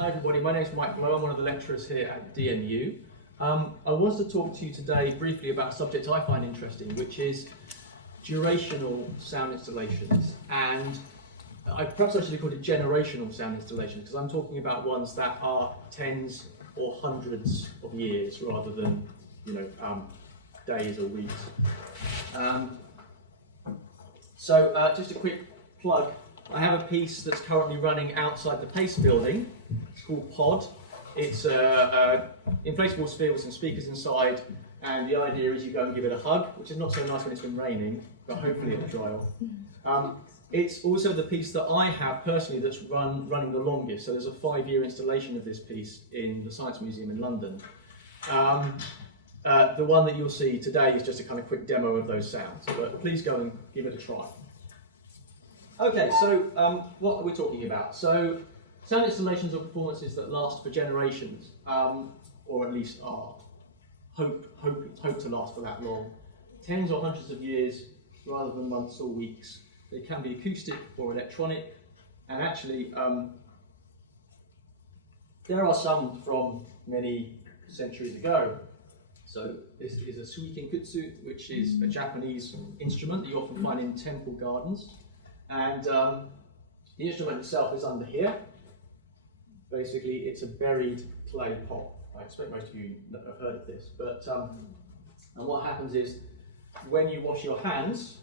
Hi everybody, my name is Mike Blow. I'm one of the lecturers here at DNU. I wanted to talk to you today briefly about a subject I find interesting, which is durational sound installations. And perhaps I should have called it generational sound installations, because I'm talking about ones that are tens or hundreds of years rather than, days or weeks. Just a quick plug. I have a piece that's currently running outside the Pace building. It's called Pod. It's an inflatable sphere with some speakers inside, and the idea is you go and give it a hug, which is not so nice when it's been raining, but hopefully it'll dry off. It's also the piece that I have personally that's running the longest. So there's a 5-year installation of this piece in the Science Museum in London. The one that you'll see today is just a kind of quick demo of those sounds, but please go and give it a try. Okay, so what are we talking about? So sound installations are performances that last for generations, or at least are hope to last for that long. Tens or hundreds of years rather than months or weeks. They can be acoustic or electronic, and actually there are some from many centuries ago. So this is a Suikinkutsu, which is a Japanese instrument that you often find in temple gardens. And the instrument itself is under here. Basically, it's a buried clay pot. I expect most of you have heard of this. But and what happens is, when you wash your hands,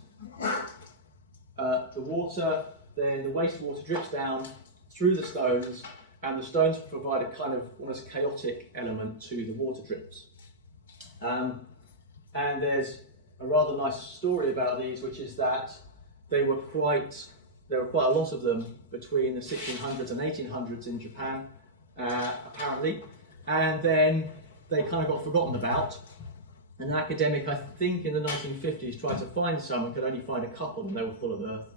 the wastewater drips down through the stones, and the stones provide a kind of almost chaotic element to the water drips. And there's a rather nice story about these, which is that there were quite a lot of them between the 1600s and 1800s in Japan, apparently, and then they kind of got forgotten about. An academic, I think in the 1950s, tried to find some and could only find a couple, and they were full of earth.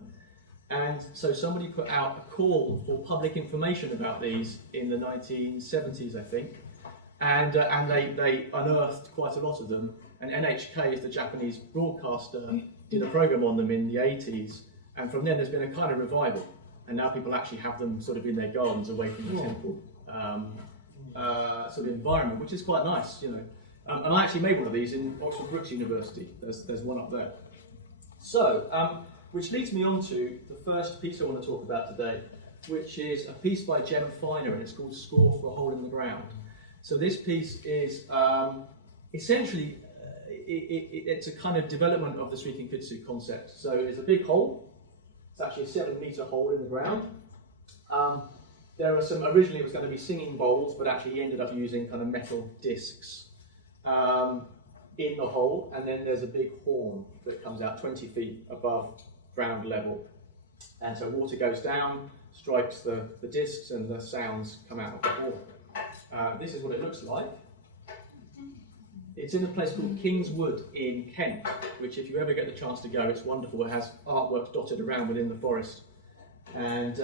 And so somebody put out a call for public information about these in the 1970s, I think, and they unearthed quite a lot of them. And NHK, as the Japanese broadcaster, did a program on them in the 80s, and from then there's been a kind of revival, and now people actually have them sort of in their gardens away from the temple sort of environment, which is quite nice, And I actually made one of these in Oxford Brookes University. There's one up there. So, which leads me on to the first piece I want to talk about today, which is a piece by Jem Finer, and it's called Score for a Hole in the Ground. So this piece is essentially it's a kind of development of the Suikinkutsu concept. So it's a big hole. It's actually a 7-meter hole in the ground. There are some, originally it was going to be singing bowls, but actually he ended up using kind of metal discs in the hole, and then there's a big horn that comes out 20 feet above ground level. And so water goes down, strikes the discs, and the sounds come out of the horn. This is what it looks like. It's in a place called King's Wood in Kent, which if you ever get the chance to go, it's wonderful. It has artworks dotted around within the forest. And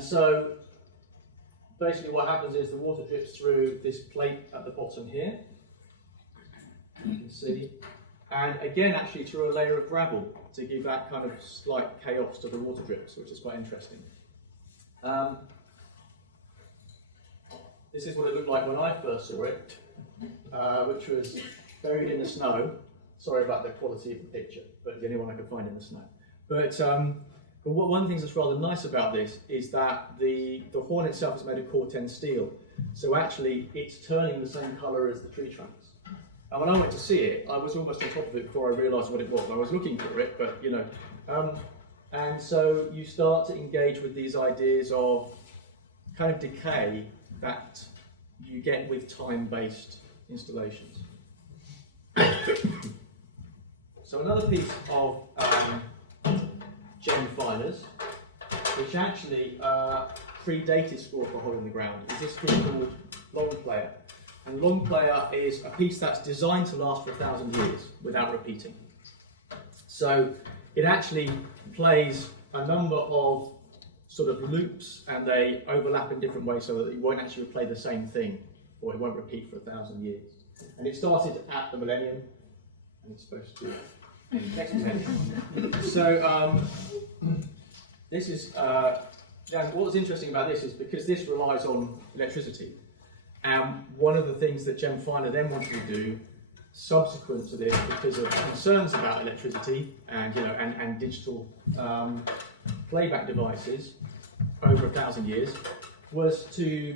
so basically what happens is the water drips through this plate at the bottom here, you can see, and again actually through a layer of gravel to give that kind of slight chaos to the water drips, which is quite interesting. This is what it looked like when I first saw it. Which was buried in the snow. Sorry about the quality of the picture, but it's the only one I could find in the snow. But one of the things that's rather nice about this is that the horn itself is made of corten steel. So actually it's turning the same colour as the tree trunks. And when I went to see it, I was almost on top of it before I realised what it was. I was looking for it, but and so you start to engage with these ideas of kind of decay that you get with time-based installations. So another piece of Jem Finer's, which actually predated Score for a Hole in the Ground, is this piece called Long Player. And Long Player is a piece that's designed to last for 1,000 years without repeating. So it actually plays a number of sort of loops, and they overlap in different ways so that you won't actually play the same thing, or it won't repeat for 1,000 years. And it started at the millennium, and it's supposed to next millennium. So this is Now, what's interesting about this is because this relies on electricity, and one of the things that Jem Finer then wanted to do, subsequent to this, because of concerns about electricity and and digital playback devices over 1,000 years, was to.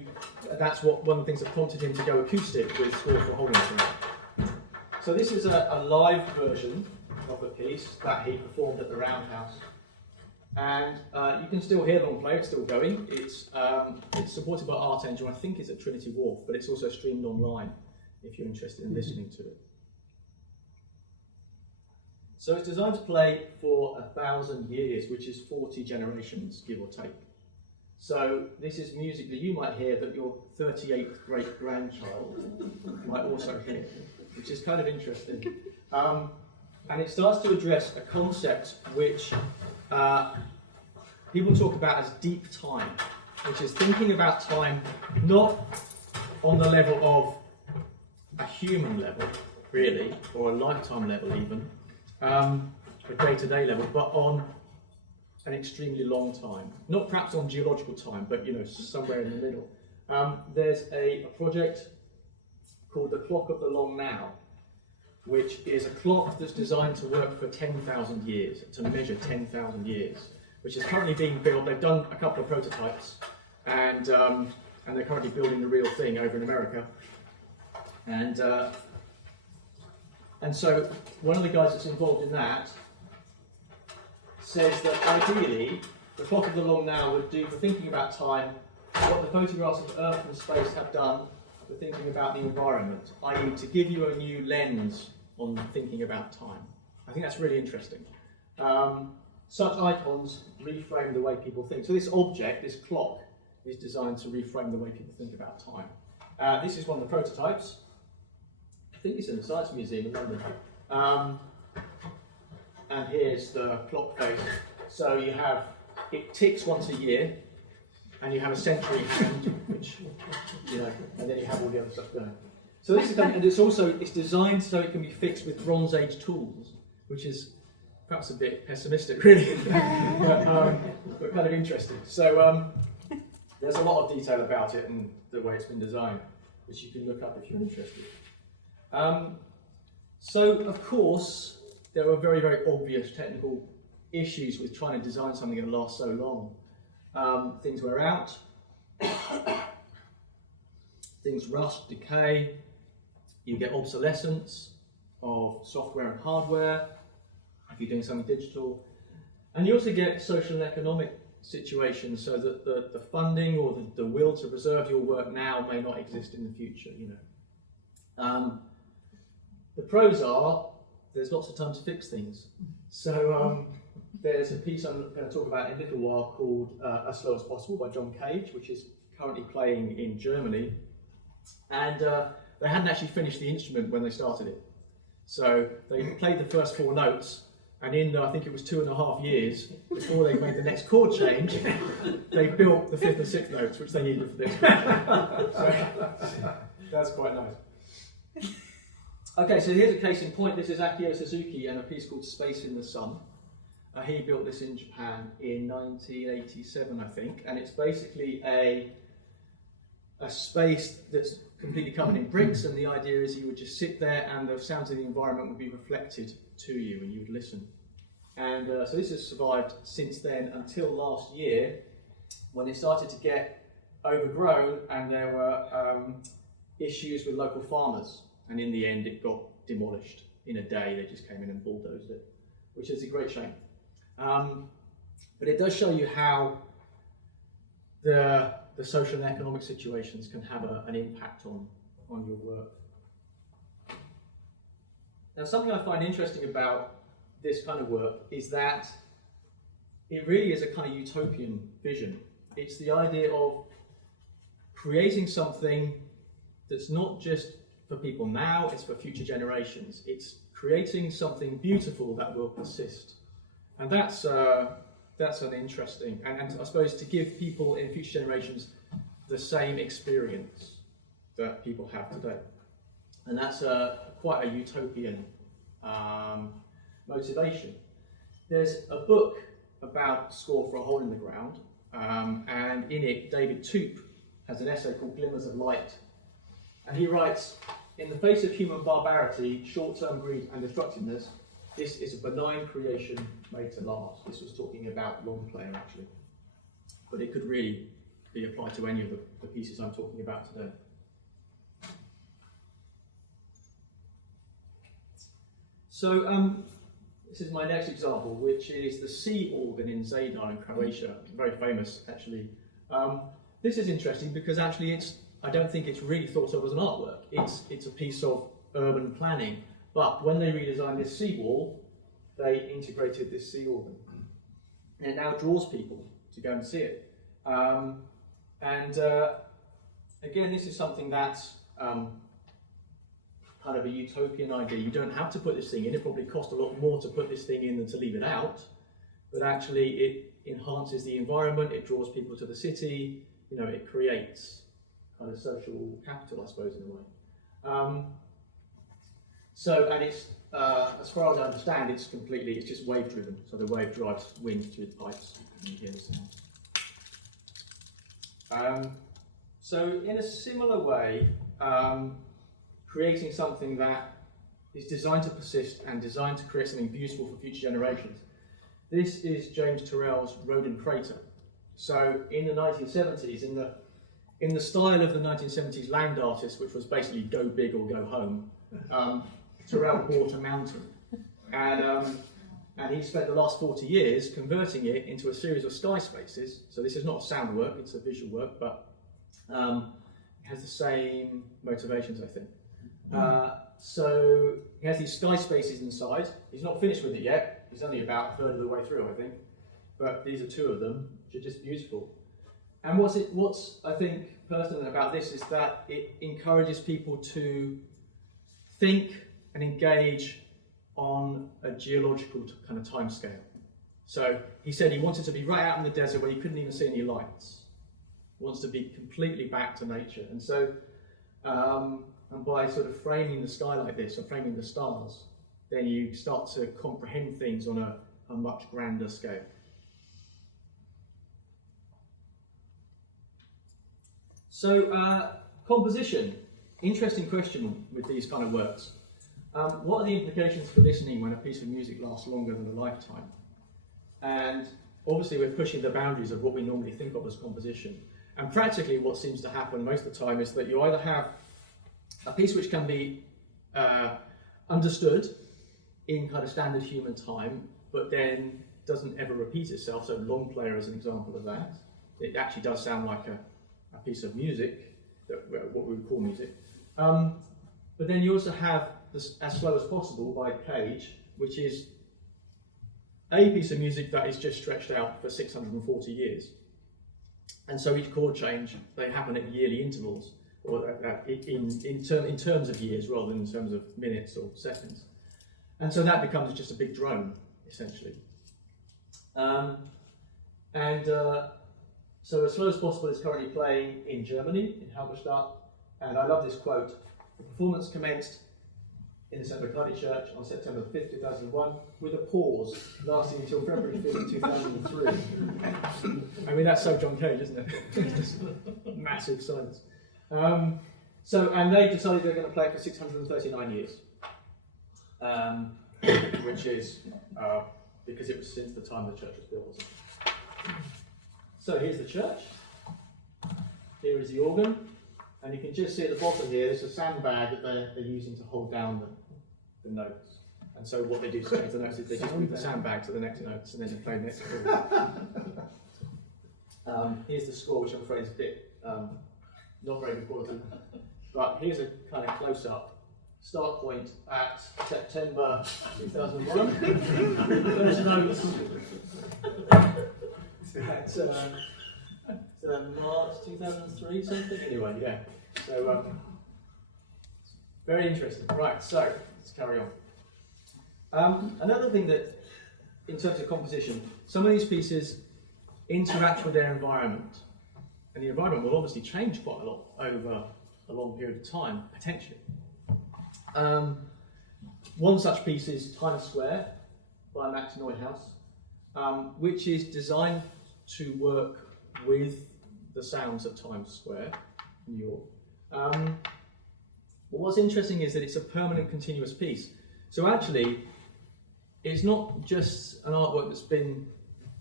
That's what one of the things that prompted him to go acoustic with Score for a Hole in the Ground. So this is a live version of the piece that he performed at the Roundhouse. And you can still hear Long Play, it's still going. It's supported by Art Engine, I think it's at Trinity Wharf, but it's also streamed online if you're interested in listening to it. So it's designed to play for 1,000 years, which is 40 generations, give or take. So this is music that you might hear that your 38th great-grandchild might also hear, which is kind of interesting. And it starts to address a concept which people talk about as deep time, which is thinking about time not on the level of a human level, really, or a lifetime level even, a day-to-day level, but on an extremely long time. Not perhaps on geological time, but somewhere in the middle. There's a project called the Clock of the Long Now, which is a clock that's designed to work for 10,000 years, to measure 10,000 years, which is currently being built. They've done a couple of prototypes, and they're currently building the real thing over in America. And so one of the guys that's involved in that says that ideally the Clock of the Long Now would do for thinking about time what the photographs of Earth and space have done for thinking about the environment, i.e. to give you a new lens on thinking about time. I think that's really interesting. Such icons reframe the way people think. So this object, this clock, is designed to reframe the way people think about time. This is one of the prototypes. I think it's in the Science Museum in London. And here's the clock face. So you have, it ticks once a year, and you have a century hand, which, and then you have all the other stuff going. So this is kind of, and it's designed so it can be fixed with Bronze Age tools, which is perhaps a bit pessimistic, really, but kind of interesting. So there's a lot of detail about it and the way it's been designed, which you can look up if you're interested. So of course, there are very, very obvious technical issues with trying to design something that lasts so long. Things wear out, things rust, decay, you get obsolescence of software and hardware if you're doing something digital, and you also get social and economic situations so that the funding or the will to preserve your work now may not exist in the future. The pros are there's lots of time to fix things. So there's a piece I'm going to talk about in a little while called As Slow as Possible by John Cage, which is currently playing in Germany. And they hadn't actually finished the instrument when they started it. So they played the first 4 notes, and in, I think it was 2.5 years before they made the next chord change, they built the 5th and 6th notes, which they needed for this. So that's quite nice. Okay, so here's a case in point. This is Akio Suzuki and a piece called Space in the Sun. He built this in Japan in 1987, I think, and it's basically a space that's completely covered in bricks, and the idea is you would just sit there and the sounds of the environment would be reflected to you and you would listen. And so this has survived since then until last year, when it started to get overgrown and there were issues with local farmers. And in the end, it got demolished in a day. They just came in and bulldozed it, which is a great shame. But it does show you how the social and economic situations can have an impact on your work. Now, something I find interesting about this kind of work is that it really is a kind of utopian vision. It's the idea of creating something that's not just for people now, it's for future generations. It's creating something beautiful that will persist. And that's an interesting, and I suppose to give people in future generations the same experience that people have today. And that's quite a utopian motivation. There's a book about Score for a Hole in the Ground, and in it, David Toop has an essay called Glimmers of Light. And he writes, in the face of human barbarity, short-term greed and destructiveness, this is a benign creation made to last. This was talking about Longplayer, actually. But it could really be applied to any of the pieces I'm talking about today. So this is my next example, which is the sea organ in Zadar in Croatia. Very famous, actually. This is interesting because actually I don't think it's really thought of as an artwork. It's a piece of urban planning. But when they redesigned this seawall, they integrated this sea organ. And it now draws people to go and see it. Again, this is something that's kind of a utopian idea. You don't have to put this thing in. It probably cost a lot more to put this thing in than to leave it out. But actually, it enhances the environment. It draws people to the city. You know, it creates kind of social capital, I suppose, in a way. And it's, as far as I understand, it's just wave driven. So the wave drives wind through the pipes and you hear the sound. So in a similar way, creating something that is designed to persist and designed to create something beautiful for future generations. This is James Turrell's Roden Crater. So in the 1970s, in the style of the 1970s land artist, which was basically go big or go home, Turrell bought a mountain. And he spent the last 40 years converting it into a series of sky spaces. So this is not sound work, it's a visual work, but it has the same motivations, I think. So he has these sky spaces inside. He's not finished with it yet. He's only about a third of the way through, I think. But these are two of them, which are just beautiful. And what's I think pertinent about this is that it encourages people to think and engage on a geological kind of time scale. So he said he wanted to be right out in the desert where you couldn't even see any lights. He wants to be completely back to nature. And so, and by sort of framing the sky like this, or framing the stars, then you start to comprehend things on a much grander scale. So, composition. Interesting question with these kind of works. What are the implications for listening when a piece of music lasts longer than a lifetime? And obviously we're pushing the boundaries of what we normally think of as composition. And practically what seems to happen most of the time is that you either have a piece which can be understood in kind of standard human time, but then doesn't ever repeat itself. So Longplayer is an example of that. It actually does sound like a piece of music, what we would call music. But then you also have this As Slow as Possible by Cage, which is a piece of music that is just stretched out for 640 years. And so each chord change, they happen at yearly intervals, or in terms of years rather than in terms of minutes or seconds. And so that becomes just a big drone, essentially. So As Slow as Possible is currently playing in Germany, in Halberstadt, and I love this quote. The performance commenced in the St. Bernard Church on September 5th, 2001, with a pause lasting until February 5th, 2003. I mean, that's so John Cage, isn't it? Just massive silence. And they decided they're going to play it for 639 years, which is because it was since the time the church was built. So here's the church. Here is the organ. And you can just see at the bottom here, there's a sandbag that they're using to hold down the notes. And so what they do to change the notes is they just move the sandbag to the next notes and then they play the next chord. Here's the score, which I'm afraid is a bit not very good quality. But here's a kind of close-up. Start point at September 2001. First notes at March 2003, something. Anyway, yeah. So, very interesting. Right, so let's carry on. Another thing that, in terms of composition, some of these pieces interact with their environment. And the environment will obviously change quite a lot over a long period of time, potentially. One such piece is Times Square by Max Neuhaus, which is designed to work with the sounds at Times Square, New York. But what's interesting is that it's a permanent, continuous piece. So actually, it's not just an artwork that's been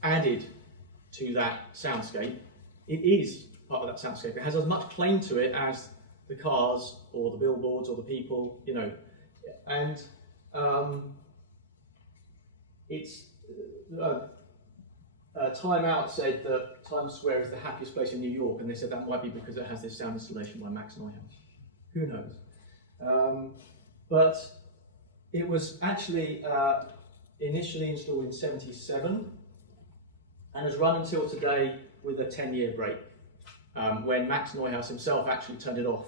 added to that soundscape. It is part of that soundscape. It has as much claim to it as the cars or the billboards or the people, you know. And Time Out said that Times Square is the happiest place in New York, and they said that might be because it has this sound installation by Max Neuhaus. Who knows? But it was actually initially installed in '77 and has run until today with a 10-year break, when Max Neuhaus himself actually turned it off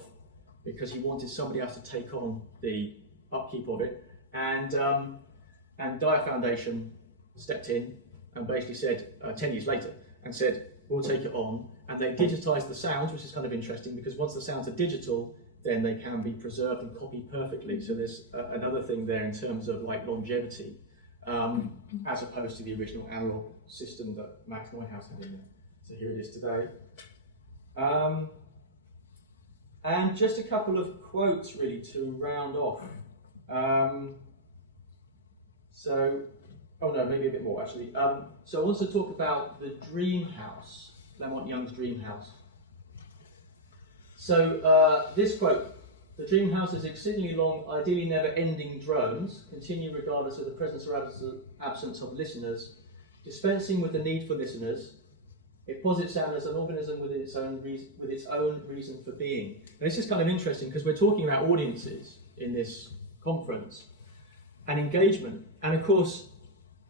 because he wanted somebody else to take on the upkeep of it. And Dyer Foundation stepped in and basically said, 10 years later, and said, we'll take it on. And they digitised the sounds, which is kind of interesting because once the sounds are digital, then they can be preserved and copied perfectly. So there's another thing there in terms of like longevity, as opposed to the original analog system that Max Neuhaus had in there. So here it is today. And just a couple of quotes really to round off. Oh no, maybe a bit more actually. So I want to talk about the Dream House, Lamont Young's Dream House. So this quote, the Dream House is exceedingly long, ideally never-ending drones, continue regardless of the presence or absence of listeners, dispensing with the need for listeners. It posits sound as an organism with its own reason for being. And this is kind of interesting because we're talking about audiences in this conference and engagement. And of course,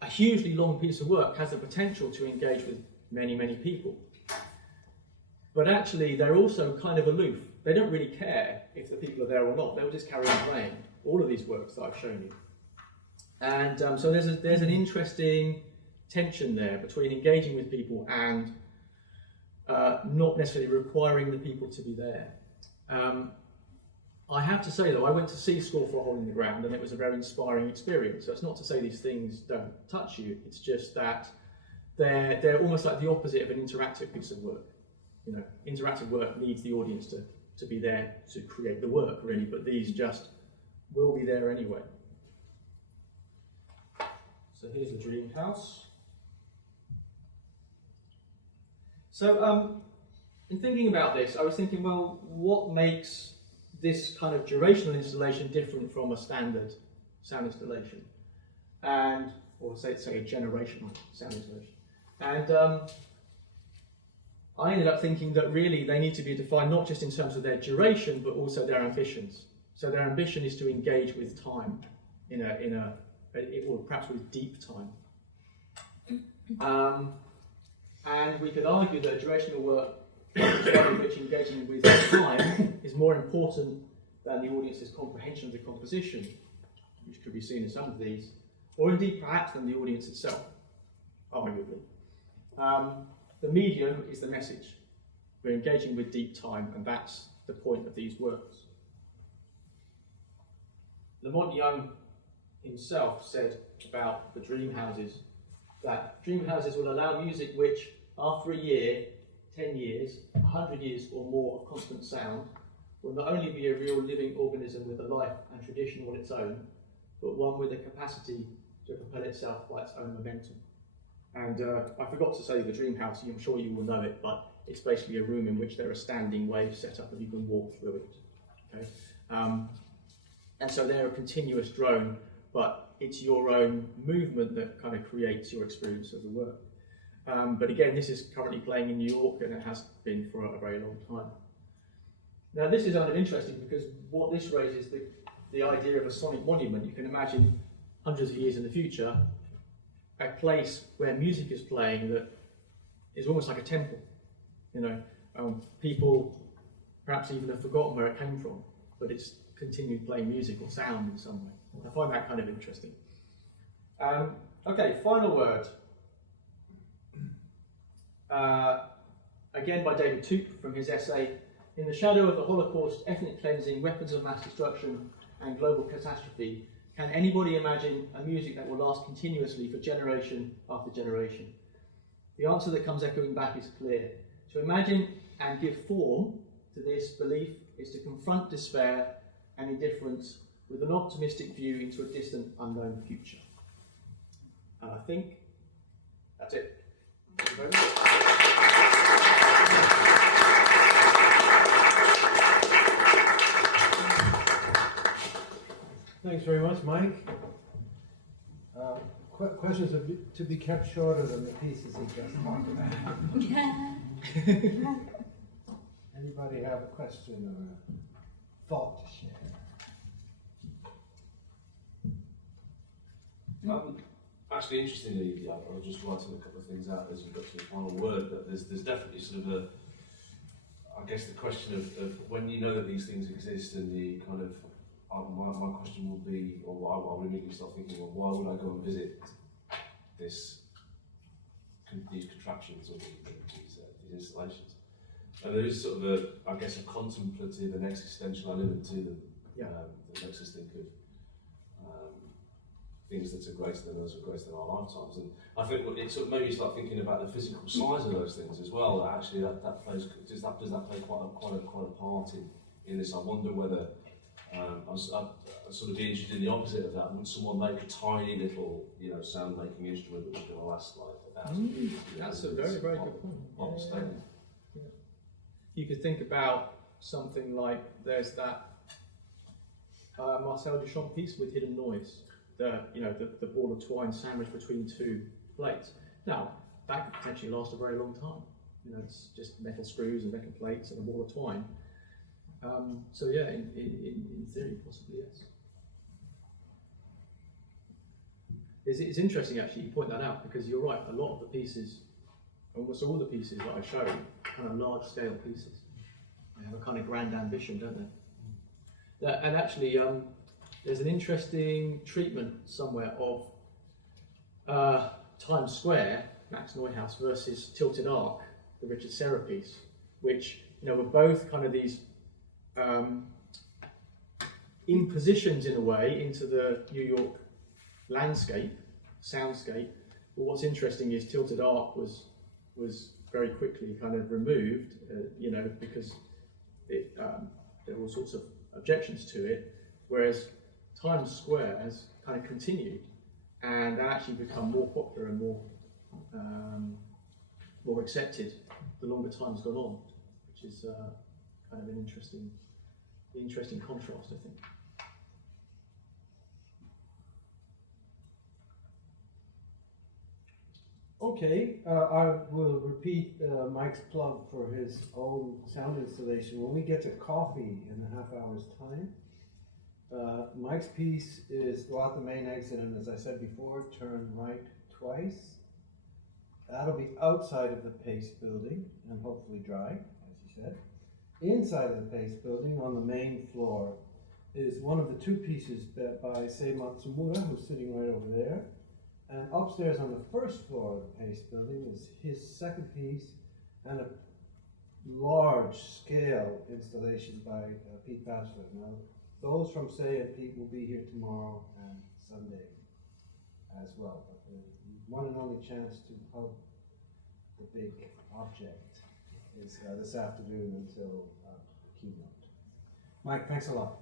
a hugely long piece of work has the potential to engage with many, many people. But actually, they're also kind of aloof. They don't really care if the people are there or not. They'll just carry on playing all of these works that I've shown you. And so there's an interesting tension there between engaging with people and not necessarily requiring the people to be there. I have to say though, I went to see Score for a Hole in the Ground and it was a very inspiring experience. So it's not to say these things don't touch you, it's just that they're almost like the opposite of an interactive piece of work. You know, interactive work needs the audience to be there to create the work really, but these just will be there anyway. So here's the Dream House. So in thinking about this, I was thinking, well, what makes this kind of durational installation different from a standard sound installation? Or say a generational sound installation. And I ended up thinking that really they need to be defined not just in terms of their duration, but also their ambitions. So their ambition is to engage with time or perhaps with deep time. And we could argue that durational work, in which engaging with time is more important than the audience's comprehension of the composition, which could be seen in some of these, or indeed perhaps than the audience itself, arguably. The medium is the message. We're engaging with deep time, and that's the point of these works. Lamont Young himself said about the dream houses that dream houses will allow music which, after a year, 10 years, 100 years or more of constant sound, will not only be a real living organism with a life and tradition all its own, but one with a capacity to propel itself by its own momentum. And I forgot to say the dream house, I'm sure you will know it, but it's basically a room in which there are standing waves set up and you can walk through it. Okay? And so they're a continuous drone, but it's your own movement that kind of creates your experience of the work. But again, this is currently playing in New York and it has been for a very long time. Now this is kind of interesting because what this raises the idea of a sonic monument. You can imagine hundreds of years in the future, a place where music is playing that is almost like a temple. You know, people perhaps even have forgotten where it came from, but it's continued playing music or sound in some way. I find that kind of interesting. Okay, final word. Again by David Tuke from his essay, In the Shadow of the Holocaust, Ethnic Cleansing, Weapons of Mass Destruction and Global Catastrophe, can anybody imagine a music that will last continuously for generation after generation? The answer that comes echoing back is clear. To imagine and give form to this belief is to confront despair and indifference with an optimistic view into a distant, unknown future. And I think that's it. Thank you very much. Thanks very much, Mike. Questions are to be kept shorter than the pieces he just talked about. Anybody have a question or a thought to share? Actually, interestingly, I was just writing a couple of things out as you got to the final word, but there's definitely sort of I guess the question of when you know that these things exist, and the kind of, my question will be, or I'll immediately start thinking, well, why would I go and visit these contraptions or these installations? And there is sort of I guess, a contemplative and existential element to them that makes us think of things that are greater than us, or greater than our lifetimes. And I think it sort of made me start thinking about the physical size of those things as well. Actually, that plays, does that play quite a part in this? I wonder whether I'd sort of be interested in the opposite of that. Would someone make a tiny little, sound-making instrument which is going to last like 1,000 years? That's a very, very good point. Yeah. You could think about something like, there's that Marcel Duchamp piece with hidden noise. The ball of twine sandwiched between two plates. Now, that could potentially last a very long time. It's just metal screws and metal plates and a ball of twine. So yeah, in theory, possibly yes. It's interesting actually you point that out, because you're right, a lot of the pieces, almost all the pieces that I show, are kind of large scale pieces. They have a kind of grand ambition, don't they? And actually, there's an interesting treatment somewhere of Times Square, Max Neuhaus, versus Tilted Arc, the Richard Serra piece, which were both kind of these impositions in a way into the New York landscape, soundscape. But what's interesting is Tilted Arc was very quickly kind of removed, because there were all sorts of objections to it, whereas Times Square has kind of continued and actually become more popular and more accepted the longer time's gone on, which is kind of an interesting contrast, I think. Okay, I will repeat Mike's plug for his own sound installation. When we get to coffee in a half hour's time, Mike's piece is go out the main exit, and as I said before, turn right twice. That'll be outside of the Pace building and hopefully dry, as you said. Inside of the Pace building on the main floor is one of the two pieces by Sei Matsumura, who's sitting right over there. And upstairs on the first floor of the Pace building is his second piece and a large scale installation by Pete Batchelor. Now, those from Sei and Pete will be here tomorrow and Sunday as well. But the one and only chance to hug the big object is this afternoon until the keynote. Mike, thanks a lot.